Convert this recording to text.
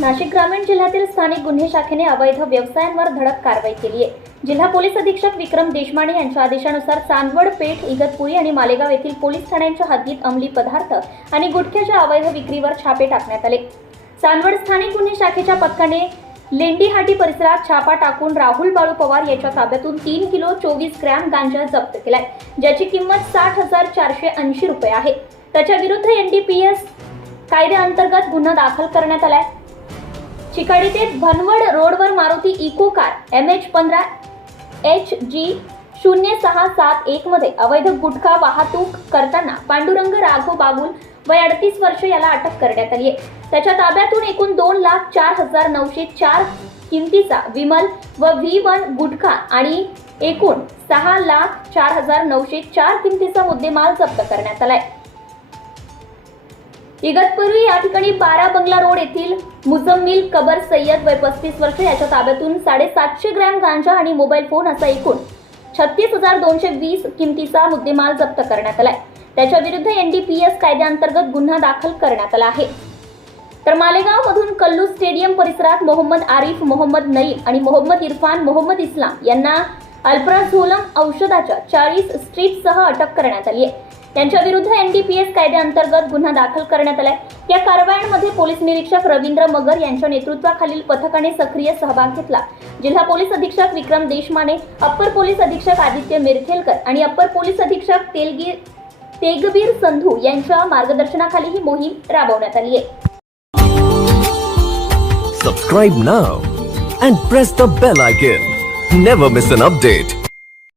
नाशिक ग्रामीण जिल्ह्यातील स्थानिक गुन्हे शाखेने अवैध व्यवसायांवर धडक कारवाई केली आहे. जिल्हा पोलीस अधीक्षक विक्रम देशमाने यांच्या आदेशानुसार चांदवड पेठ इगतपुरी आणि मालेगाव येथील पोलीस ठाण्यांच्या हद्दीत अंमली पदार्थ आणि गुटख्याच्या अवैध विक्रीवर छापे टाकण्यात आले. चांदवड स्थानिक गुन्हे शाखेच्या पथकाने लेंडीहाटी परिसरात छापा टाकून राहुल बाळू पवार याच्या ताब्यातून तीन किलो चोवीस ग्रॅम गांजा जप्त केलाय ज्याची किंमत साठ हजार चारशे ऐंशी रुपये आहे. त्याच्या विरुद्ध एन डी पी एस कायद्याअंतर्गत गुन्हा दाखल करण्यात आलाय. चिकाडी ते भनवड रोडवर Maruti Eco car M H पंधरा एच जी शून्य सहा सात एकमध्ये अवैध गुटखा वाहतूक करताना पांडुरंग राघव बागुल वय अडतीस वर्ष याला अटक करण्यात आली आहे. त्याच्या ताब्यातून एकूण दोन लाख चार हजार नऊशे चार किमतीचा विमल व व्ही वन गुटखा आणि एकूण सहा लाख चार हजार नऊशे चार किमतीचा मुद्देमाल जप्त करण्यात आलाय. इगतपुरी या ठिकाणी बारा बंगला रोड येथील मुजम्मिल कबर सय्यद वय पस्तीस वर्ष याच्या ताब्यातून साडेसातशे ग्रॅम गांजा आणि मोबाईल फोन असा एकूण छत्तीस हजार दोनशे वीस किमतीचा मुद्देमाल जप्त करण्यात आलाय. त्याच्या विरुद्ध एनडीपीएस कायद्याअंतर्गत गुन्हा दाखल करण्यात आला आहे. तर मालेगाव मधून कल्लू स्टेडियम परिसरात मोहम्मद आरिफ मोहम्मद नईम आणि मोहम्मद इरफान मोहम्मद इस्लाम यांना अल्प्राझोलम औषधाच्या चाळीस स्ट्रीटसह अटक करण्यात आली आहे. त्यांच्या विरुद्ध एनडीपीएस कायद्याअंतर्गत गुन्हा दाखल करण्यात आलाय या कारवायांमध्ये पोलीस निरीक्षक रवींद्र मगर यांच्या नेतृत्वाखालील पथकाने सक्रिय सहभाग घेतला जिल्हा पोलीस अधीक्षक विक्रम देशमाने अप्पर पोलीस अधीक्षक आदित्य मिरखेलकर आणि अप्पर पोलीस अधीक्षक तेलगीर तेगबीर संधू यांच्या मार्गदर्शनाखाली ही मोहीम राबवण्यात आली आहे Subscribe now and press the bell icon. Never miss an update.